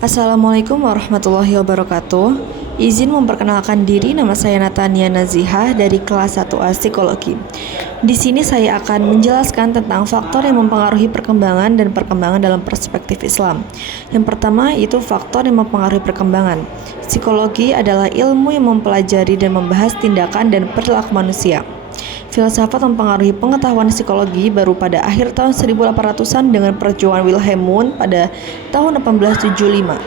Assalamualaikum warahmatullahi wabarakatuh. Izin memperkenalkan diri, nama saya Natania Nazihah dari kelas 1A Psikologi. Di sini saya akan menjelaskan tentang faktor yang mempengaruhi perkembangan dan perkembangan dalam perspektif Islam. Yang pertama itu faktor yang mempengaruhi perkembangan. Psikologi adalah ilmu yang mempelajari dan membahas tindakan dan perilaku manusia. Filsafat mempengaruhi pengetahuan psikologi baru pada akhir tahun 1800-an dengan perjuangan Wilhelm Wundt pada tahun 1875.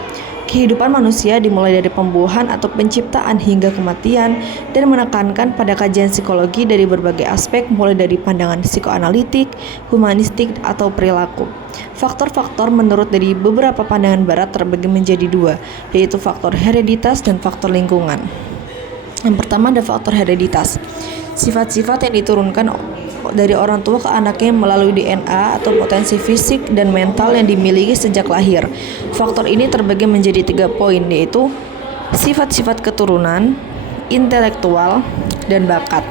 Kehidupan manusia dimulai dari pembuahan atau penciptaan hingga kematian dan menekankan pada kajian psikologi dari berbagai aspek mulai dari pandangan psikoanalitik, humanistik, atau perilaku. Faktor-faktor menurut dari beberapa pandangan barat terbagi menjadi dua, yaitu faktor hereditas dan faktor lingkungan. Yang pertama ada faktor hereditas. Sifat-sifat yang diturunkan dari orang tua ke anaknya melalui DNA atau potensi fisik dan mental yang dimiliki sejak lahir. Faktor ini terbagi menjadi 3 poin, yaitu sifat-sifat keturunan, intelektual, dan bakat.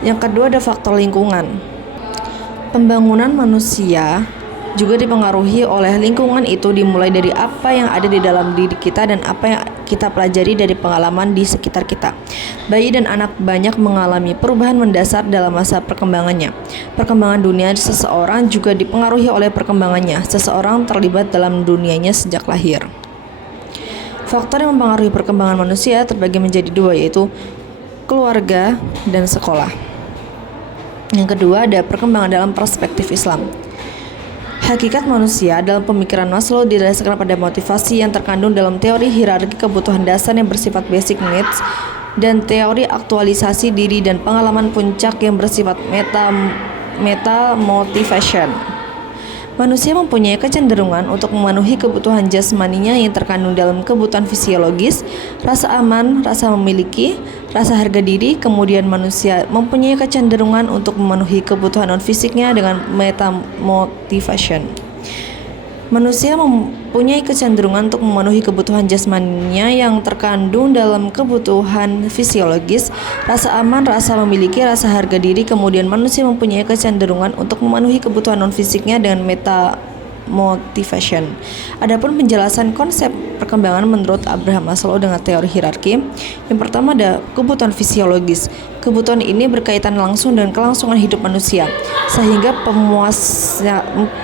Yang kedua ada faktor lingkungan. Pembangunan manusia juga dipengaruhi oleh lingkungan, itu dimulai dari apa yang ada di dalam diri kita dan apa yang kita pelajari dari pengalaman di sekitar kita. Bayi dan anak banyak mengalami perubahan mendasar dalam masa perkembangannya. Perkembangan dunia seseorang juga dipengaruhi oleh perkembangannya. Seseorang terlibat dalam dunianya sejak lahir. Faktor yang mempengaruhi perkembangan manusia terbagi menjadi 2, yaitu keluarga dan sekolah. Yang kedua ada perkembangan dalam perspektif Islam. Hakikat manusia dalam pemikiran Maslow didasarkan pada motivasi yang terkandung dalam teori hierarki kebutuhan dasar yang bersifat basic needs dan teori aktualisasi diri dan pengalaman puncak yang bersifat meta motivation. Manusia mempunyai kecenderungan untuk memenuhi kebutuhan jasmaninya yang terkandung dalam kebutuhan fisiologis, rasa aman, rasa memiliki, rasa harga diri. Kemudian manusia mempunyai kecenderungan untuk memenuhi kebutuhan non-fisiknya dengan meta motivation. Manusia mempunyai kecenderungan untuk memenuhi kebutuhan jasmaninya yang terkandung dalam kebutuhan fisiologis, rasa aman, rasa memiliki, rasa harga diri. Kemudian manusia mempunyai kecenderungan untuk memenuhi kebutuhan non-fisiknya dengan meta motivation. Adapun penjelasan konsep perkembangan menurut Abraham Maslow dengan teori hierarki. Yang pertama ada kebutuhan fisiologis. Kebutuhan ini berkaitan langsung dengan kelangsungan hidup manusia, sehingga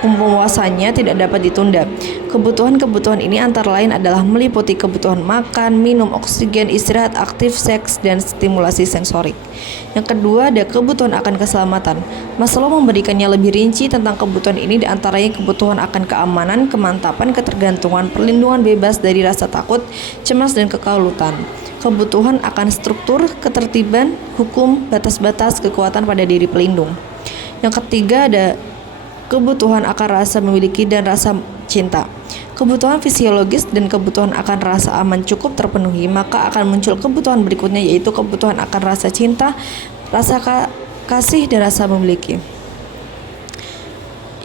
pemuasannya tidak dapat ditunda. Kebutuhan-kebutuhan ini antara lain adalah meliputi kebutuhan makan, minum, oksigen, istirahat aktif, seks, dan stimulasi sensorik. Yang kedua ada kebutuhan akan keselamatan. Maslow memberikannya lebih rinci tentang kebutuhan ini, diantaranya kebutuhan akan keamanan, kemantapan, ketergantungan, perlindungan bebas dari rasa takut, cemas, dan kekalutan. Kebutuhan akan struktur, ketertiban, hukum, batas-batas, kekuatan pada diri pelindung. Yang ketiga ada kebutuhan akan rasa memiliki dan rasa cinta. Kebutuhan fisiologis dan kebutuhan akan rasa aman cukup terpenuhi, maka akan muncul kebutuhan berikutnya, yaitu kebutuhan akan rasa cinta, rasa kasih, dan rasa memiliki.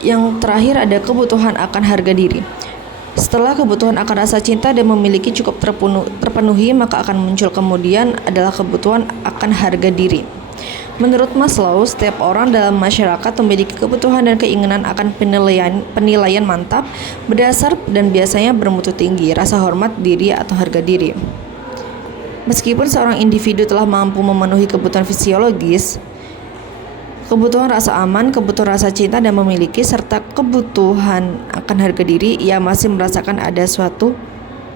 Yang terakhir ada kebutuhan akan harga diri. Setelah kebutuhan akan rasa cinta dan memiliki cukup terpenuhi, maka akan muncul kemudian adalah kebutuhan akan harga diri. Menurut Maslow, setiap orang dalam masyarakat memiliki kebutuhan dan keinginan akan penilaian mantap, berdasar dan biasanya bermutu tinggi, rasa hormat diri atau harga diri. Meskipun seorang individu telah mampu memenuhi kebutuhan fisiologis, kebutuhan rasa aman, kebutuhan rasa cinta dan memiliki, serta kebutuhan akan harga diri, ia masih merasakan ada suatu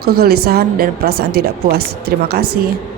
kegelisahan dan perasaan tidak puas. Terima kasih.